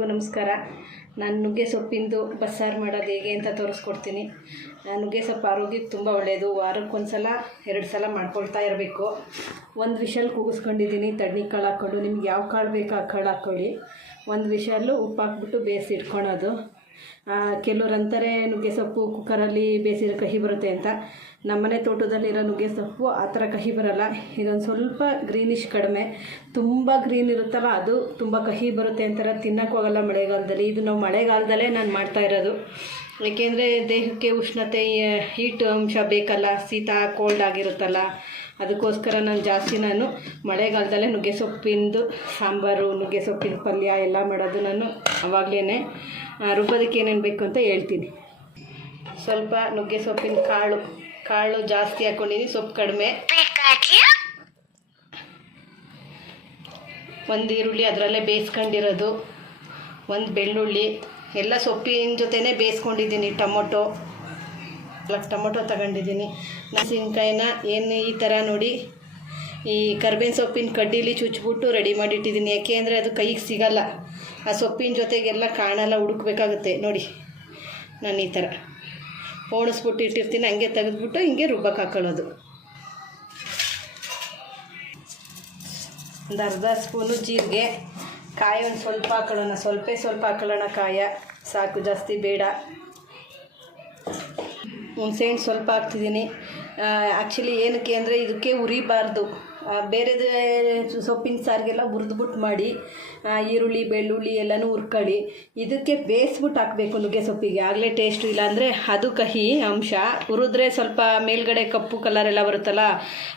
ನಮಸ್ಕಾರ. ನಾನು ನುಗ್ಗೆ ಸೊಪ್ಪಿಂದು ಬಸ್ಸಾರು ಮಾಡೋದು ಹೇಗೆ ಅಂತ ತೋರಿಸ್ಕೊಡ್ತೀನಿ. ನುಗ್ಗೆ ಸೊಪ್ಪು ಆರೋಗ್ಯಕ್ಕೆ ತುಂಬ ಒಳ್ಳೆಯದು ವಾರಕ್ಕೊಂದು ಸಲ ಎರಡು ಸಲ ಮಾಡ್ಕೊಳ್ತಾ ಇರಬೇಕು. ಒಂದು ವಿಷಲ್ ಕೂಗಿಸ್ಕೊಂಡಿದ್ದೀನಿ ತಣ್ಣಿ ಕಾಳು ಹಾಕ್ಕೊಂಡು ನಿಮ್ಗೆ ಯಾವ ಕಾಳು ಬೇಕು ಆ ಕಾಳು ಹಾಕ್ಕೊಳ್ಳಿ ಒಂದು ವಿಷಲ್ಲು ಉಪ್ಪು ಹಾಕ್ಬಿಟ್ಟು ಬೇಯಿಸಿ ಇಟ್ಕೊಳೋದು. ಕೆಲವ್ರು ಅಂತಾರೆ ನುಗ್ಗೆ ಸೊಪ್ಪು ಕುಕ್ಕರಲ್ಲಿ ಬೇಯಿಸಿದ್ರೆ ಕಹಿ ಬರುತ್ತೆ ಅಂತ. ನಮ್ಮನೆ ತೋಟದಲ್ಲಿರೋ ನುಗ್ಗೆ ಸೊಪ್ಪು ಆ ಥರ ಕಹಿ ಬರಲ್ಲ. ಇದೊಂದು ಸ್ವಲ್ಪ ಗ್ರೀನಿಶ್ ಕಡಿಮೆ. ತುಂಬ ಗ್ರೀನ್ ಇರುತ್ತಲ್ಲ, ಅದು ತುಂಬ ಕಹಿ ಬರುತ್ತೆ ಅಂತಾರೆ ತಿನ್ನಕ್ಕೆ ಹೋಗಲ್ಲ ಮಳೆಗಾಲದಲ್ಲಿ. ಇದು ನಾವು ಮಳೆಗಾಲದಲ್ಲೇ ನಾನು ಮಾಡ್ತಾ ಇರೋದು. ಏಕೆಂದರೆ ದೇಹಕ್ಕೆ ಉಷ್ಣತೆ ಹೀಟ್ ಅಂಶ ಬೇಕಲ್ಲ, ಶೀತ ಕೋಲ್ಡ್ ಆಗಿರುತ್ತಲ್ಲ. ಅದಕ್ಕೋಸ್ಕರ ನಾನು ಜಾಸ್ತಿ ನಾನು ಮಳೆಗಾಲದಲ್ಲೇ ನುಗ್ಗೆ ಸೊಪ್ಪಿಂದು ಸಾಂಬಾರು ನುಗ್ಗೆ ಸೊಪ್ಪಿನ ಪಲ್ಯ ಎಲ್ಲ ಮಾಡೋದು ನಾನು ಅವಾಗಲೇ ರುಬ್ಬೋದಕ್ಕೆ ಏನೇನು ಬೇಕು ಅಂತ ಹೇಳ್ತೀನಿ. ಸ್ವಲ್ಪ ನುಗ್ಗೆ ಸೊಪ್ಪಿನ ಕಾಳು ಕಾಳು ಜಾಸ್ತಿ ಹಾಕ್ಕೊಂಡಿದ್ದೀನಿ ಸೊಪ್ಪು ಕಡಿಮೆ. ಒಂದು ಈರುಳ್ಳಿ ಅದರಲ್ಲೇ ಬೇಯಿಸ್ಕೊಂಡಿರೋದು. ಒಂದು ಬೆಳ್ಳುಳ್ಳಿ, ಎಲ್ಲ ಸೊಪ್ಪಿನ ಜೊತೆನೇ ಬೇಯಿಸ್ಕೊಂಡಿದ್ದೀನಿ ಟೊಮೊಟೊ. ನಾಲ್ಕು ಟೊಮೊಟೊ ತಗೊಂಡಿದ್ದೀನಿ. ಮೆಣಸಿನ್ಕಾಯಿನ ಏನು ಈ ಥರ ನೋಡಿ, ಈ ಕರ್ಬೇವಿನ ಸೊಪ್ಪಿನ ಕಡ್ಡಿಲಿ ಚುಚ್ಚಿಬಿಟ್ಟು ರೆಡಿ ಮಾಡಿಟ್ಟಿದ್ದೀನಿ. ಯಾಕೆ ಅಂದರೆ ಅದು ಕೈಗೆ ಸಿಗಲ್ಲ. ಆ ಸೊಪ್ಪಿನ ಜೊತೆಗೆಲ್ಲ ಕಾಣಲ್ಲ ಹುಡುಕ್ಬೇಕಾಗುತ್ತೆ. ನೋಡಿ, ನಾನು ಈ ಥರ ಓಣಿಸ್ಬಿಟ್ಟು ಇಟ್ಟಿರ್ತೀನಿ. ಹಂಗೆ ತೆಗೆದ್ಬಿಟ್ಟು ಹಿಂಗೆ ರುಬ್ಬಕ್ಕೆ ಹಾಕೊಳ್ಳೋದು. ಒಂದು ಅರ್ಧ ಸ್ಪೂನು ಜೀರಿಗೆ ಕಾಯಿ ಒಂದು ಸ್ವಲ್ಪ ಹಾಕೊಳ್ಳೋಣ. ಸ್ವಲ್ಪ ಸ್ವಲ್ಪ ಹಾಕೊಳ್ಳೋಣ ಕಾಯ. ಸಾಕು, ಜಾಸ್ತಿ ಬೇಡ. ಹುಣಸೆಹಣ್ಣು ಸ್ವಲ್ಪ ಹಾಕ್ತಿದ್ದೀನಿ. ಆ್ಯಕ್ಚುಲಿ ಏನಕ್ಕೆ ಅಂದರೆ ಇದಕ್ಕೆ ಉರಿಬಾರ್ದು. ಬೇರೆದೇ ಸೊಪ್ಪಿನ ಸಾರಿಗೆಲ್ಲ ಹುರಿದ್ಬಿಟ್ಟು ಮಾಡಿ ಈರುಳ್ಳಿ, ಬೆಳ್ಳುಳ್ಳಿ ಎಲ್ಲನೂ ಹುರ್ಕೊಳ್ಳಿ ಇದಕ್ಕೆ ಬೇಯಿಸ್ಬಿಟ್ಟು ಹಾಕಬೇಕು ನುಗ್ಗೆ ಸೊಪ್ಪಿಗೆ. ಆಗಲೇ ಟೇಸ್ಟು ಇಲ್ಲಾಂದರೆ ಅದು ಕಹಿ ಅಂಶ. ಹುರಿದ್ರೆ ಸ್ವಲ್ಪ ಮೇಲ್ಗಡೆ ಕಪ್ಪು ಕಲರ್ ಎಲ್ಲ ಬರುತ್ತಲ್ಲ,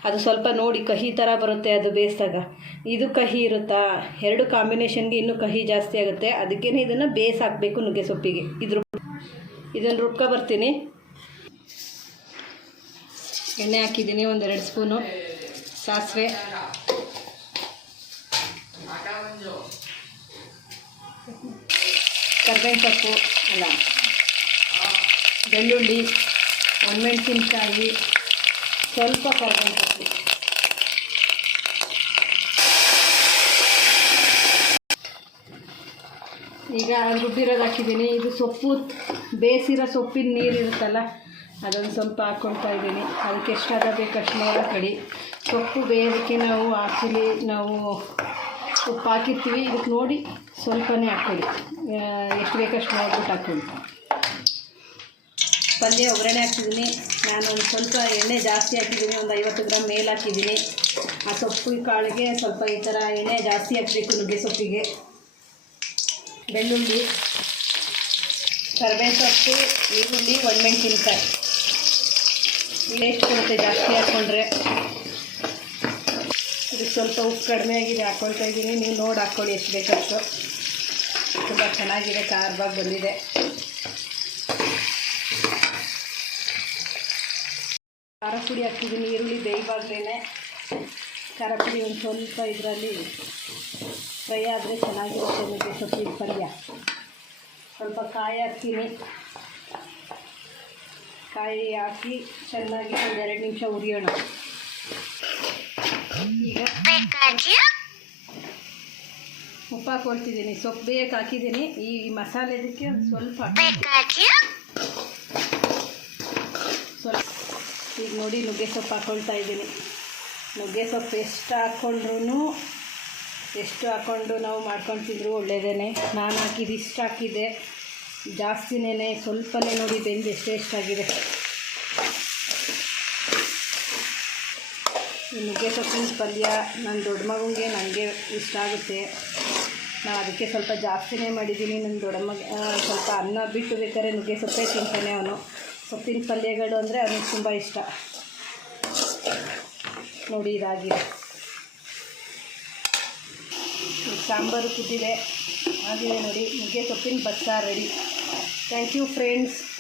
ಅದು ಸ್ವಲ್ಪ ನೋಡಿ ಕಹಿ ಥರ ಬರುತ್ತೆ ಅದು ಬೇಯಿಸಿದಾಗ. ಇದು ಕಹಿ ಇರುತ್ತಾ? ಎರಡು ಕಾಂಬಿನೇಷನ್ಗೆ ಇನ್ನೂ ಕಹಿ ಜಾಸ್ತಿ ಆಗುತ್ತೆ. ಅದಕ್ಕೇ ಇದನ್ನು ಬೇಯಿಸಿ ಹಾಕಬೇಕು ನುಗ್ಗೆ ಸೊಪ್ಪಿಗೆ. ಇದ್ರ ಇದನ್ನು ರುಬ್ಕೊ ಬರ್ತೀನಿ. ಎಣ್ಣೆ ಹಾಕಿದ್ದೀನಿ, ಒಂದೆರಡು ಸ್ಪೂನು. ಸಾಸಿವೆ. ಕರ್ಬೇವಿನ ಸೊಪ್ಪು, ಅಲ್ಲ. ಬೆಳ್ಳುಳ್ಳಿ, ಒಣಮೆಣಸಿನ್ಕಾಯಿ, ಸ್ವಲ್ಪ ಕರ್ಬೇವಿನ ಸೊಪ್ಪು. ಈಗ ರುಬ್ಬಿರೋದು ಹಾಕಿದ್ದೀನಿ. ಇದು ಸೊಪ್ಪು, ಬೇಯಿಸಿರೋ ಸೊಪ್ಪಿನ ನೀರು ಇರುತ್ತಲ್ಲ ಅದೊಂದು ಸ್ವಲ್ಪ ಹಾಕ್ಕೊಳ್ತಾ ಇದ್ದೀನಿ. ಅದಕ್ಕೆ ಎಷ್ಟಾದ ಬೇಕು ಅಷ್ಟು ಕಡಿ ಸೊಪ್ಪು ಬೇಯೋದಕ್ಕೆ ನಾವು ಆ್ಯಕ್ಚುಲಿ ನಾವು ಉಪ್ಪು ಹಾಕಿರ್ತೀವಿ. ಇದಕ್ಕೆ ನೋಡಿ ಸ್ವಲ್ಪನೇ ಹಾಕ್ಕೊಳ್ಳಿ ಎಷ್ಟು ಬೇಕಷ್ಟು ನೋಡ್ಬಿಟ್ಟು ಹಾಕ್ಕೊಳ್ಳಿ. ಪಲ್ಯ ಒಗ್ಗರಣೆ ಹಾಕಿದ್ದೀನಿ. ನಾನು ಒಂದು ಸ್ವಲ್ಪ ಎಣ್ಣೆ ಜಾಸ್ತಿ ಹಾಕಿದ್ದೀನಿ. ಒಂದು ಐವತ್ತು ಗ್ರಾಮ್ ಮೇಲೆ ಹಾಕಿದ್ದೀನಿ. ಆ ಸೊಪ್ಪು ಕಾಳಿಗೆ ಸ್ವಲ್ಪ ಈ ಥರ ಎಣ್ಣೆ ಜಾಸ್ತಿ ಹಾಕಬೇಕು ನುಗ್ಗೆ ಸೊಪ್ಪಿಗೆ. ಬೆಳ್ಳುಳ್ಳಿ ಕರಿಬೇವು ಸೊಪ್ಪು, ಈರುಳ್ಳಿ, ಒಣಮೆಣ್ಸಿನ್ಕಾಯಿ. ಟೇಸ್ಟ್ ಕೊಡುತ್ತೆ ಜಾಸ್ತಿ ಹಾಕ್ಕೊಂಡ್ರೆ ಇದು ಸ್ವಲ್ಪ ಉಪ್ಪು ಕಡಿಮೆ ಆಗಿದೆ ಹಾಕ್ಕೊಳ್ತಾ ಇದ್ದೀನಿ. ನೀವು ನೋಡಿ ಹಾಕ್ಕೊಳ್ಳಿ ಎಷ್ಟು ಬೇಕಷ್ಟು ತುಂಬ ಚೆನ್ನಾಗಿದೆ, ಖಾರವಾಗಿ ಬಂದಿದೆ. ಖಾರ ಪುಡಿ ಹಾಕ್ತಿದ್ದೀನಿ, ಈರುಳ್ಳಿ ಬೇಯಬಾರ್ದೇನೆ. ಖಾರ ಪುಡಿ ಒಂದು ಸ್ವಲ್ಪ ಇದರಲ್ಲಿ ಫ್ರೈ ಆದರೆ ಚೆನ್ನಾಗಿರುತ್ತೆ, ಮತ್ತು ಸೊಪ್ಪಿನ ಪಲ್ಯ. ಸ್ವಲ್ಪ ಕಾಯಿ ಹಾಕ್ತೀನಿ. ಕಾಯಿ ಹಾಕಿ ಚೆನ್ನಾಗಿ ಒಂದು ಎರಡು ನಿಮಿಷ ಉರಿಯೋಣ ಈಗ ಉಪ್ಪು ಹಾಕೊಳ್ತಿದ್ದೀನಿ ಸೊಪ್ಪು ಬೇಯಕ್ಕೆ ಹಾಕಿದ್ದೀನಿ. ಈ ಮಸಾಲೆ ಇದಕ್ಕೆ ಒಂದು ಸ್ವಲ್ಪ. ಸ್ವಲ್ಪ. ಈಗ ನೋಡಿ ನುಗ್ಗೆ ಸೊಪ್ಪು ಹಾಕ್ಕೊಳ್ತಾ ಇದ್ದೀನಿ. ನುಗ್ಗೆ ಸೊಪ್ಪು ಎಷ್ಟು ಹಾಕ್ಕೊಂಡ್ರೂ ಎಷ್ಟು ಹಾಕ್ಕೊಂಡು ನಾವು ಮಾಡ್ಕೊಂಡು ಒಳ್ಳೆಯದೇ ನಾನು ಹಾಕಿದ್ದು ಇಷ್ಟು ಹಾಕಿದ್ದೆ. ಜಾಸ್ತಿನೇ ಸ್ವಲ್ಪನೇ ನೋಡಿ ಬೆಂದು ಎಷ್ಟು ಎಷ್ಟಾಗಿದೆ ಈ ನುಗ್ಗೆ ಸೊಪ್ಪಿನ ಪಲ್ಯ ನನ್ನ ದೊಡ್ಡ ಮಗುಗೆ ನನಗೆ ಇಷ್ಟ ಆಗುತ್ತೆ. ನಾನು ಅದಕ್ಕೆ ಸ್ವಲ್ಪ ಜಾಸ್ತಿನೇ ಮಾಡಿದ್ದೀನಿ. ನನ್ನ ದೊಡ್ಡ ಮಗ ಸ್ವಲ್ಪ ಅನ್ನ ಬಿಟ್ಟು ಬೇಕಾದ್ರೆ ನುಗ್ಗೆ ಸೊಪ್ಪೇ ತಿಂತಾನೆ ಅವನು. ಸೊಪ್ಪಿನ ಪಲ್ಯಗಳು ಅಂದರೆ ಅವನಿಗೆ ತುಂಬ ಇಷ್ಟ. ನೋಡಿ ಇದಾಗಿದೆ. ಸಾಂಬಾರು ಕುದ್ದಿದೆ. ಆಗಿದೆ ನೋಡಿ. ನುಗ್ಗೆ ಸೊಪ್ಪಿನ ಬಸ್ಸಾರು ರೆಡಿ Thank you friends.